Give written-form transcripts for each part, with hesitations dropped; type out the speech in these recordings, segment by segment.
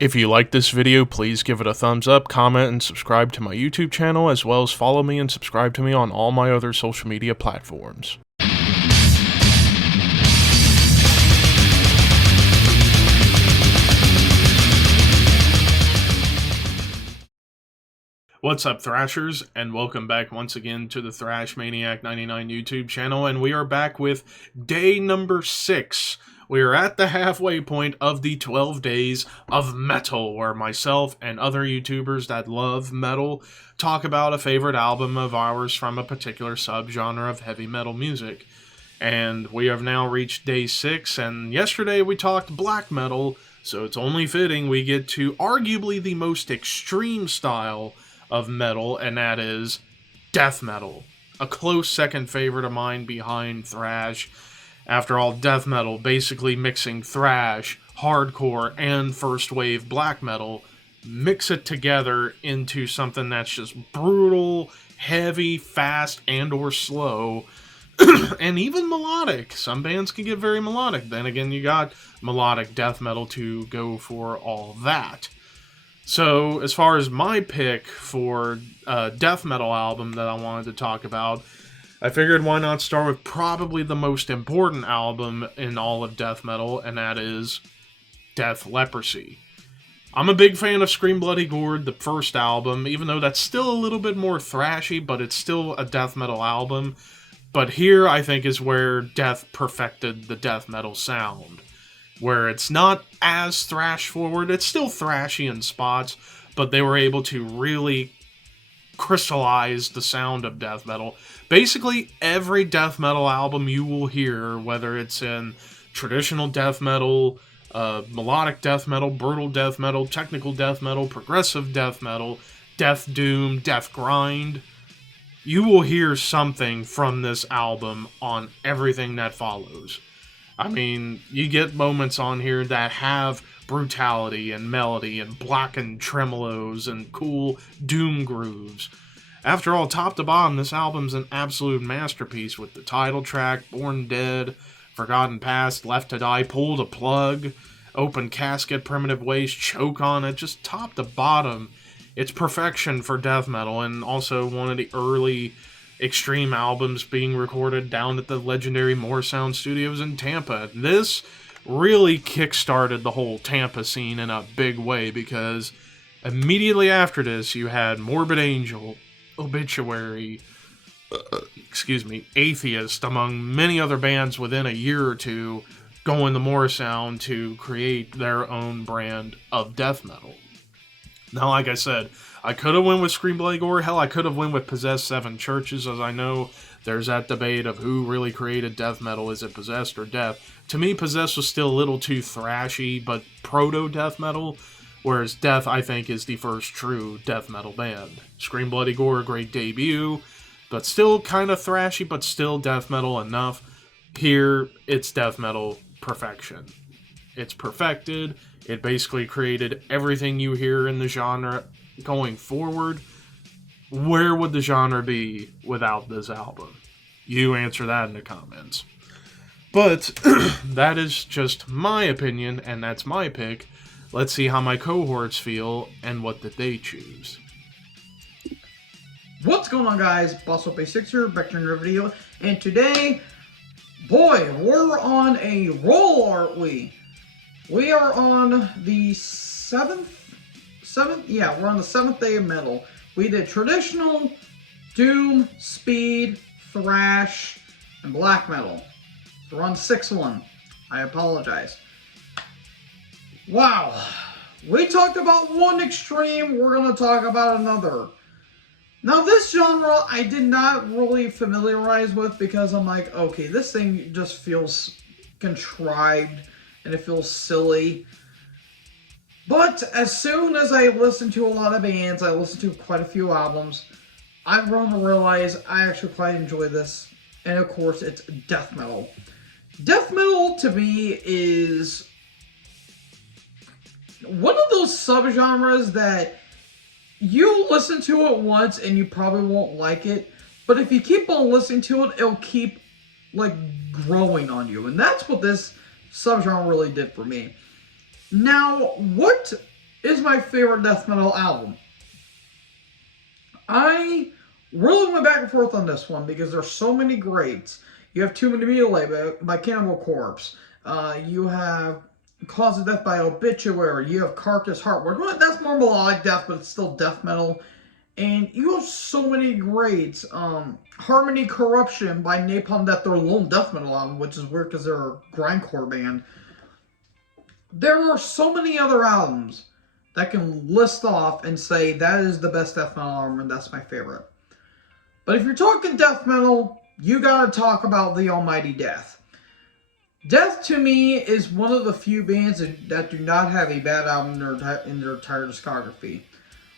If you like this video, please give it a thumbs up, comment, and subscribe to my YouTube channel, as well as follow me and subscribe to me on all my other social media platforms. What's up, Thrashers, and welcome back once again to the Thrash Maniac 99 YouTube channel, and we are back with day number 6. We are at the halfway point of the 12 days of metal, where myself and other YouTubers that love metal talk about a favorite album of ours from a particular subgenre of heavy metal music. And we have now reached day 6, and yesterday we talked black metal, so it's only fitting we get to arguably the most extreme style of metal, and that is death metal. A close second favorite of mine behind thrash. After all, death metal, basically mixing thrash, hardcore, and first wave black metal, mix it together into something that's just brutal, heavy, fast, and or slow, and even melodic. Some bands can get very melodic. Then again, you got melodic death metal to go for all that. So, as far as my pick for a death metal album that I wanted to talk about, I figured why not start with probably the most important album in all of death metal, and that is Death Leprosy. I'm a big fan of Scream Bloody Gore, the first album, even though that's still a little bit more thrashy, but it's still a death metal album. But here, I think, is where Death perfected the death metal sound, where it's not as thrash forward. It's still thrashy in spots, but they were able to really crystallize the sound of death metal. Basically, every death metal album you will hear, whether it's in traditional death metal, melodic death metal, brutal death metal, technical death metal, progressive death metal, death doom, death grind, you will hear something from this album on everything that follows. I mean, you get moments on here that have brutality and melody and blackened tremolos and cool doom grooves. After all, top to bottom, this album's an absolute masterpiece with the title track, Born Dead, Forgotten Past, Left to Die, Pull the Plug, Open Casket, Primitive Waste, Choke on It, just top to bottom. It's perfection for death metal, and also one of the early extreme albums being recorded down at the legendary Moore Sound Studios in Tampa. This really kickstarted the whole Tampa scene in a big way, because immediately after this you had Morbid Angel, Obituary, Atheist, among many other bands within a year or two going to Moore Sound to create their own brand of death metal. Now, like I said, I could have went with Scream Bloody Gore. Hell, I could have went with Possessed Seven Churches, as I know there's that debate of who really created death metal. Is it Possessed or Death? To me, Possessed was still a little too thrashy, but proto-death metal, whereas Death, I think, is the first true death metal band. Scream Bloody Gore, a great debut, but still kind of thrashy, but still death metal enough. Here, it's death metal perfection. It's perfected. It basically created everything you hear in the genre going forward. Where would the genre be without this album? You answer that in the comments. But that is just my opinion, and that's my pick. Let's see how my cohorts feel and what did they choose. What's going on, guys? BossOp6 here, back to another video, and today, boy, we're on a roll, aren't we? We are on the seventh, yeah, we're on the 7th day of metal. We did traditional, doom, speed, thrash, and black metal. So we're on the 6th one. I apologize. Wow. We talked about one extreme, we're going to talk about another. Now, this genre I did not really familiarize with, because I'm like, okay, this thing just feels contrived and it feels silly. But as soon as I listened to a lot of bands, I listened to quite a few albums, I've grown to realize I actually quite enjoy this. And of course, it's death metal. Death metal, to me, is one of those subgenres that you listen to it once and you probably won't like it, but if you keep on listening to it, it'll keep, like, growing on you. And that's what this subgenre really did for me. Now, what my favorite death metal album? I really went back and forth on this one because there's so many greats. You have Too Many Mutilate by Cannibal Corpse. You have Cause of Death by Obituary. You have Carcass Heartwork. Well, that's more melodic death, but it's still death metal. And you have so many greats. Harmony Corruption by Napalm Death, their lone death metal album, which is weird because they're a grindcore band. There are so many other albums that can list off and say that is the best death metal album and that's my favorite. But if you're talking death metal, you gotta talk about the almighty Death. Death to me is one of the few bands that do not have a bad album in their entire discography.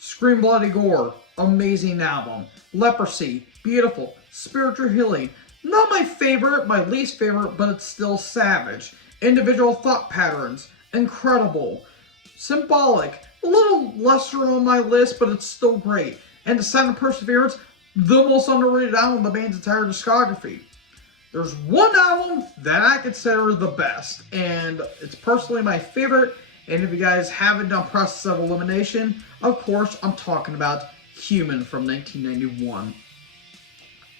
Scream Bloody Gore, amazing album. Leprosy, beautiful. Spiritual Healing, not my favorite, my least favorite, but it's still savage. Individual Thought Patterns, incredible. Symbolic, a little lesser on my list, but it's still great. And The Sign of Perseverance, the most underrated album in the band's entire discography. There's one album that I consider the best, and it's personally my favorite. And if you guys haven't done Process of Elimination, of course, I'm talking about Human from 1991.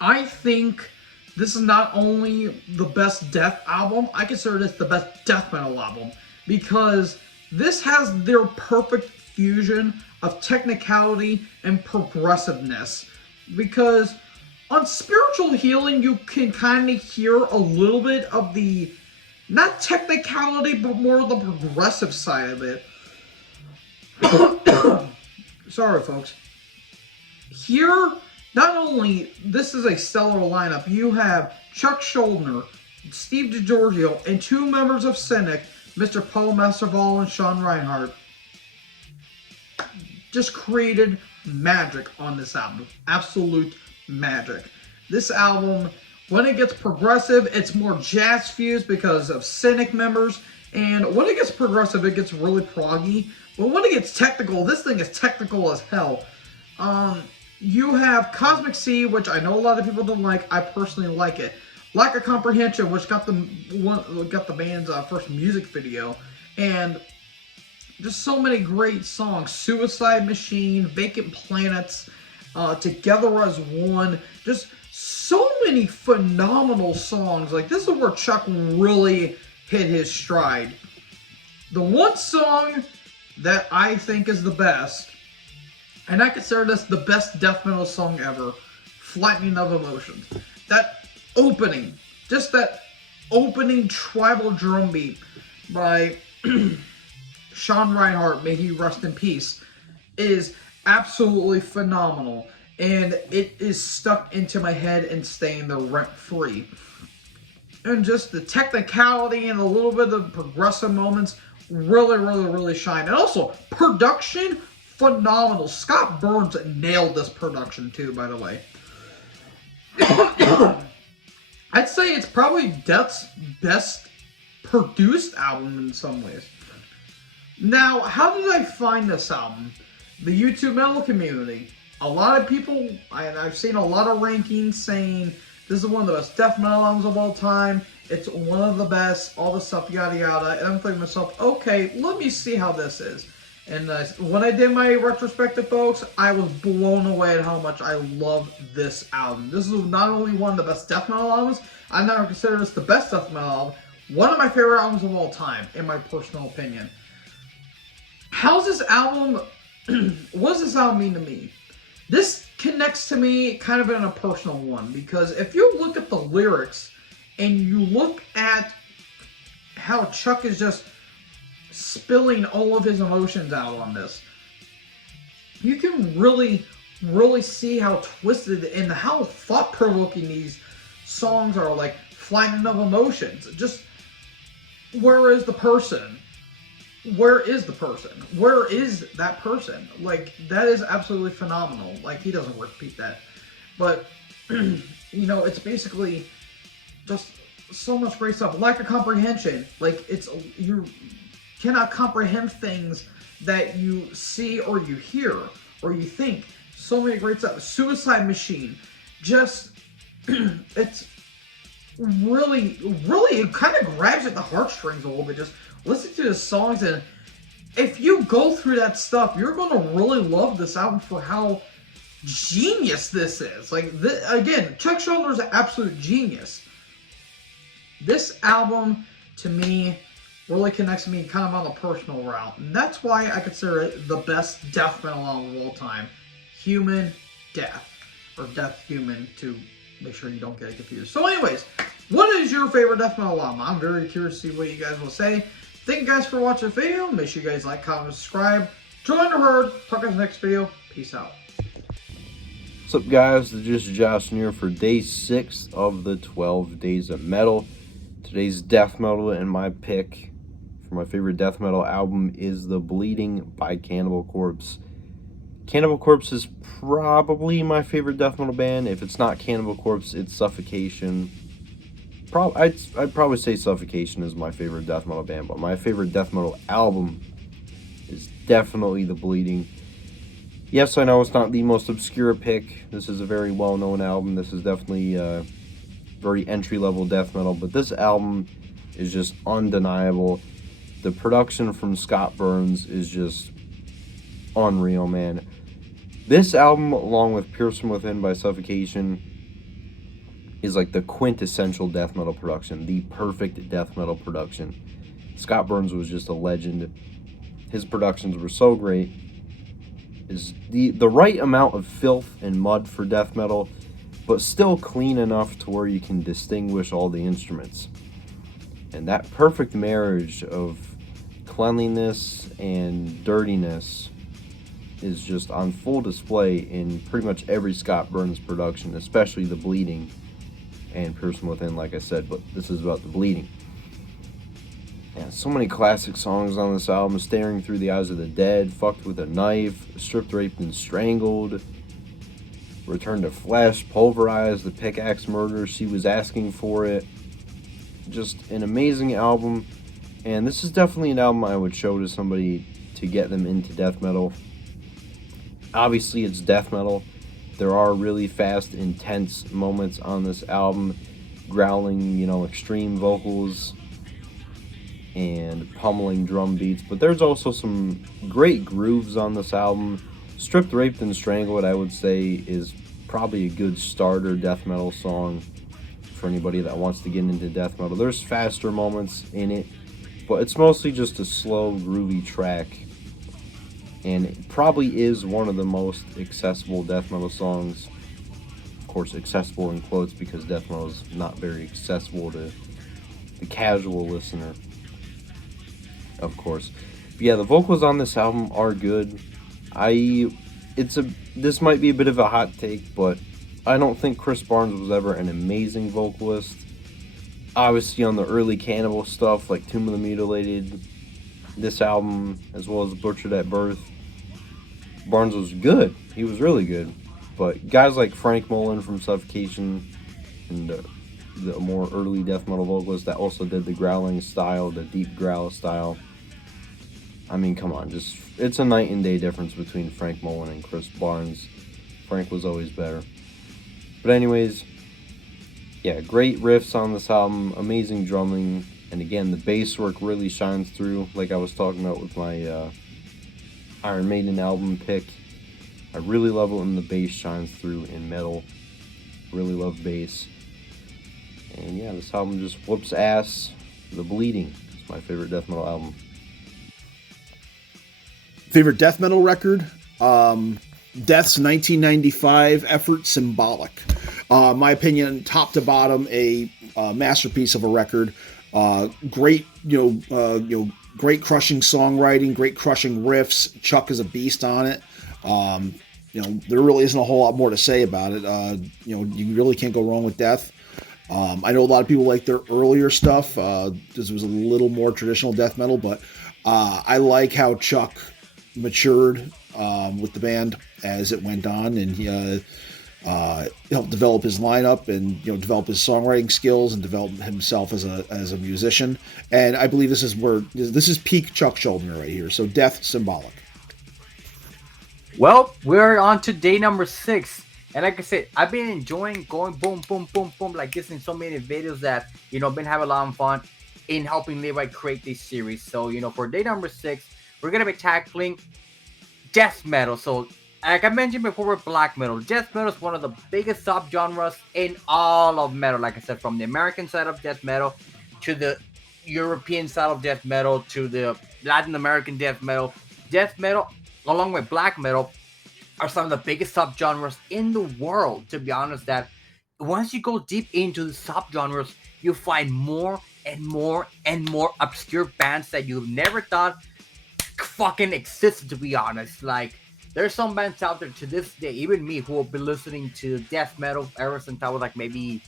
I think this is not only the best death album, I consider this the best death metal album because this has their perfect fusion of technicality and progressiveness. Because on Spiritual Healing, you can kind of hear a little bit of the, not technicality, but more of the progressive side of it. Sorry, folks. Here, not only, this is a stellar lineup, you have Chuck Schuldiner, Steve DiGiorgio, and two members of Cynic, Mr. Paul Masvidal and Sean Reinhart, just created magic on this album. Absolute magic. This album, when it gets progressive, it's more jazz fused because of Cynic members. And when it gets progressive, it gets really proggy. But when it gets technical, this thing is technical as hell. You have Cosmic Sea, which I know a lot of people don't like. I personally like it. Lack of Comprehension, which got the band's first music video. And just so many great songs. Suicide Machine, Vacant Planets, Together as One. Just so many phenomenal songs. Like, this is where Chuck really hit his stride. The one song that I think is the best, and I consider this the best death metal song ever, Flattening of Emotions. That opening, just that opening tribal drum beat by Sean Reinhart, may he rest in peace, is absolutely phenomenal. And it is stuck into my head and staying there rent-free. And just the technicality and a little bit of progressive moments really shine. And also, production, phenomenal. Scott Burns nailed this production too, by the way. I'd say it's probably Death's best produced album in some ways. Now, how did I find this album? The YouTube metal community. A lot of people, I've seen a lot of rankings saying this is one of the best death metal albums of all time. It's one of the best, all the stuff, yada yada. And I'm thinking to myself, okay, let me see how this is. And when I did my retrospective, folks, I was blown away at how much I love this album. This is not only one of the best death metal albums, I now consider this the best death metal album. One of my favorite albums of all time, in my personal opinion. How's this album, what does this album mean to me? This connects to me kind of in a personal one, because if you look at the lyrics and you look at how Chuck is just spilling all of his emotions out on this, you can really see how twisted and how thought-provoking these songs are, like Flattening of Emotions. Just, where is the person? Where is the person? Where is that person? Like, that is absolutely phenomenal. Like, he doesn't repeat that. But, you know, it's basically just so much great stuff. Lack of comprehension. Like, you cannot comprehend things that you see or you hear or you think. So many great stuff. Suicide Machine. Just, it's really, it kind of grabs at the heartstrings a little bit. Just listen to the songs and if you go through that stuff, you're going to really love this album for how genius this is. Like, again, Chuck Schuldner's an absolute genius. This album, to me, really connects me kind of on a personal route. And that's why I consider it the best death metal album of all time. Human Death. Or Death Human, to make sure you don't get it confused. So anyways, what is your favorite death metal album? I'm very curious to see what you guys will say. Thank you guys for watching the video. Make sure you guys like, comment, subscribe. Join the herd. Talk in the next video. Peace out. What's up, guys? This is just Josh here for day 6 of the 12 days of metal. Today's death metal, and my pick for my favorite death metal album is The Bleeding by Cannibal Corpse. Cannibal Corpse is probably my favorite death metal band. If it's not Cannibal Corpse, it's Suffocation. I'd probably say Suffocation is my favorite death metal band, but my favorite death metal album is definitely The Bleeding. Yes, I know it's not the most obscure pick. This is a very well-known album. This is definitely very entry-level death metal, but this album is just undeniable. The production from Scott Burns is just unreal, man. This album, along with Pierce from Within by Suffocation, is like the quintessential death metal production, the perfect death metal production. Scott Burns was just a legend. His productions were so great. Is the right amount of filth and mud for death metal, but still clean enough to where you can distinguish all the instruments. And that perfect marriage of cleanliness and dirtiness is just on full display in pretty much every Scott Burns production, especially The Bleeding and Pierce from Within, like I said, but this is about The Bleeding. Yeah, so many classic songs on this album: Staring Through the Eyes of the Dead, Fucked with a Knife, Stripped, Raped, and Strangled, Return to Flesh, Pulverized, The Pickaxe Murder, She Was Asking for It. Just an amazing album, and this is definitely an album I would show to somebody to get them into death metal. Obviously, it's death metal. There are really fast, intense moments on this album, growling, extreme vocals and pummeling drum beats, but there's also some great grooves on this album. Stripped, Raped, and Strangled, I would say, is probably a good starter death metal song for anybody that wants to get into death metal. There's faster moments in it, but it's mostly just a slow, groovy track, and it probably is one of the most accessible death metal songs. Of course, accessible in quotes, because death metal is not very accessible to the casual listener, of course. But yeah, the vocals on this album are good. This might be a bit of a hot take, but I don't think Chris Barnes was ever an amazing vocalist. Obviously, on the early Cannibal stuff, like Tomb of the Mutilated, this album, as well as Butchered at Birth, Barnes was good. He was really good. But guys like Frank Mullen from Suffocation, and the more early death metal vocalist that also did the growling style, the deep growl style, I mean, come on, it's a night and day difference between Frank Mullen and Chris Barnes. Frank was always better. But anyways, yeah, great riffs on this album, amazing drumming, and again, the bass work really shines through, like I was talking about with my Iron Maiden album pick. I really love it when the bass shines through in metal. Really love bass. And yeah, this album just whoops ass. The Bleeding is my favorite death metal album. Favorite death metal record? Death's 1995 effort, Symbolic. My opinion, top to bottom, a masterpiece of a record. Great, great crushing songwriting, great crushing riffs. Chuck is a beast on it. There really isn't a whole lot more to say about it. You really can't go wrong with Death. I know a lot of people like their earlier stuff. This was a little more traditional death metal, but I like how Chuck matured with the band as it went on, and he helped develop his lineup and develop his songwriting skills and develop himself as a musician. And I believe this is peak Chuck Schuldner right here. So Death, Symbolic. Well, we're on to day number 6. And like I said, I've been enjoying going boom, boom, boom, boom, like this in so many videos that, been having a lot of fun in helping Levi create this series. So, for day number 6, we're gonna be tackling death metal. So, like I mentioned before, with black metal, death metal is one of the biggest subgenres in all of metal. Like I said, from the American side of death metal to the European side of death metal to the Latin American death metal, along with black metal, are some of the biggest subgenres in the world. To be honest, that once you go deep into the subgenres, you find more and more and more obscure bands that you've never thought fucking existed, to be honest. Like, there's some bands out there to this day, even me, who have been listening to death metal ever since I was like maybe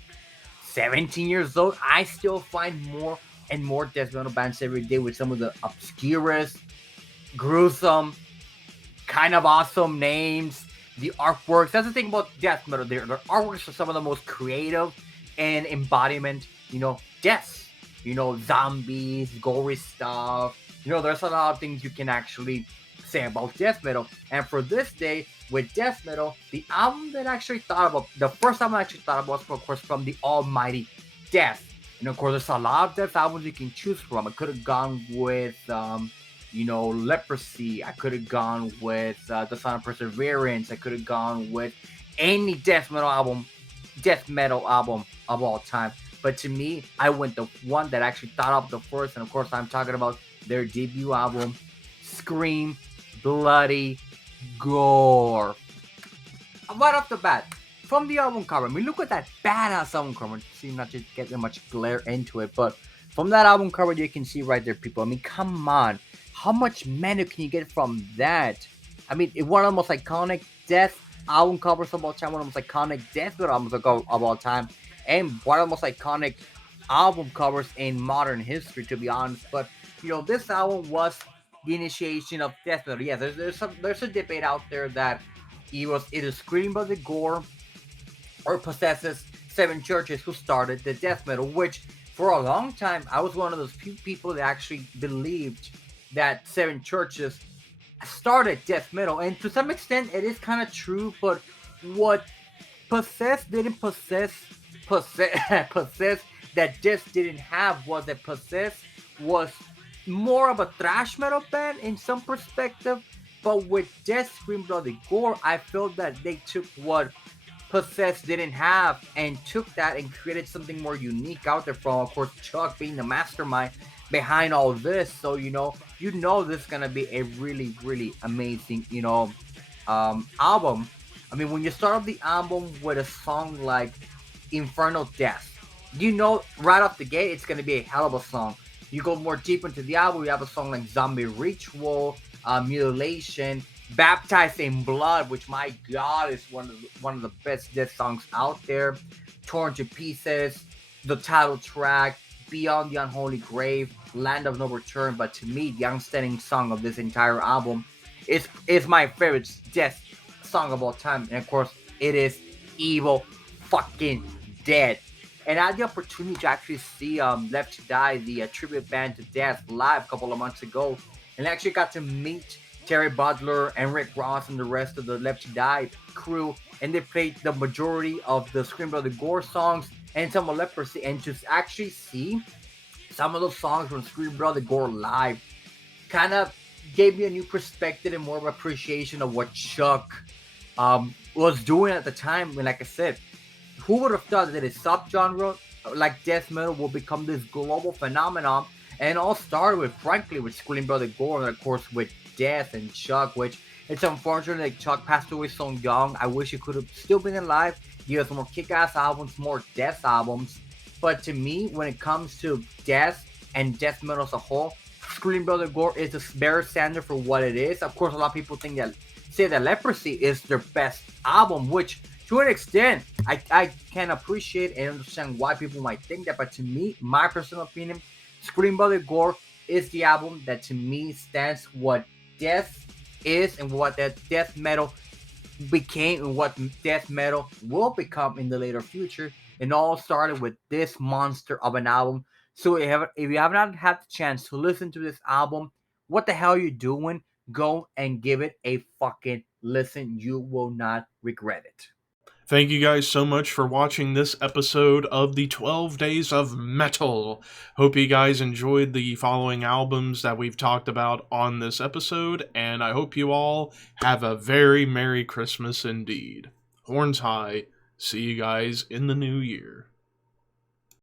17 years old. I still find more and more death metal bands every day with some of the obscurest, gruesome, kind of awesome names. The artworks, that's the thing about death metal. Their artworks are some of the most creative and embodiment, deaths. Zombies, gory stuff. There's a lot of things you can actually say about death metal. And for this day, with death metal, the album that I actually thought about, the first album I actually thought about was, of course, from the Almighty Death. And of course, there's a lot of death albums you can choose from. I could have gone with, Leprosy. I could have gone with The Sign of Perseverance. I could have gone with any death metal album of all time. But to me, I went the one that actually thought of the first, and of course, I'm talking about their debut album, Scream Bloody Gore. Right off the bat, from the album cover, I mean, look at that badass album cover. See, not to get that much glare into it, but from that album cover, you can see right there, people. I mean, come on. How much menu can you get from that? I mean, one of the most iconic death album covers of all time, one of the most iconic death metal albums of all time, and one of the most iconic album covers in modern history, to be honest. But this album was the initiation of death metal. Yeah, there's a debate out there that he was either Scream by the Gore or possesses Seven Churches, who started the death metal, which for a long time I was one of those few people that actually believed that Seven Churches started death metal, and to some extent it is kind of true. But what Possess didn't possess that Death didn't have was that Possess was more of a thrash metal band in some perspective, but with Death, Scream Bloody Gore, I felt that they took what Possess didn't have and took that and created something more unique out there. From, of course, Chuck being the mastermind behind all this. So this is gonna be a really, really amazing album. I mean, when you start off the album with a song like Infernal Death, right off the gate it's gonna be a hell of a song. You go more deep into the album, you have a song like Zombie Ritual, Mutilation, Baptized in Blood, which, my God, is one of the best death songs out there. Torn to Pieces, the title track, Beyond the Unholy Grave, Land of No Return. But to me, the outstanding song of this entire album is my favorite death song of all time. And of course, it is Evil Fucking Dead. And I had the opportunity to actually see Left to Die, the tribute band to Death, live a couple of months ago. And I actually got to meet Terry Butler and Rick Ross and the rest of the Left to Die crew. And they played the majority of the Scream Bloody Gore songs and some of Leprosy. And to actually see some of those songs from Scream Bloody Gore live kind of gave me a new perspective and more of appreciation of what Chuck was doing at the time. And like I said, who would have thought that a subgenre like death metal will become this global phenomenon? And it all started with, frankly, with Scream Bloody Gore, and of course with Death and Chuck, which it's unfortunate that Chuck passed away so young. I wish he could have still been alive. He has more kick-ass albums, more death albums. But to me, when it comes to death and death metal as a whole, Scream Bloody Gore is the bare standard for what it is. Of course, a lot of people say that Leprosy is their best album, which to an extent, I can appreciate and understand why people might think that. But to me, my personal opinion, Scream Bloody Gore is the album that to me stands what death is and what that death metal became and what death metal will become in the later future. And all started with this monster of an album. So if you have not had the chance to listen to this album, what the hell are you doing? Go and give it a fucking listen. You will not regret it. Thank you guys so much for watching this episode of the 12 Days of Metal. Hope you guys enjoyed the following albums that we've talked about on this episode, and I hope you all have a very Merry Christmas indeed. Horns high. See you guys in the new year.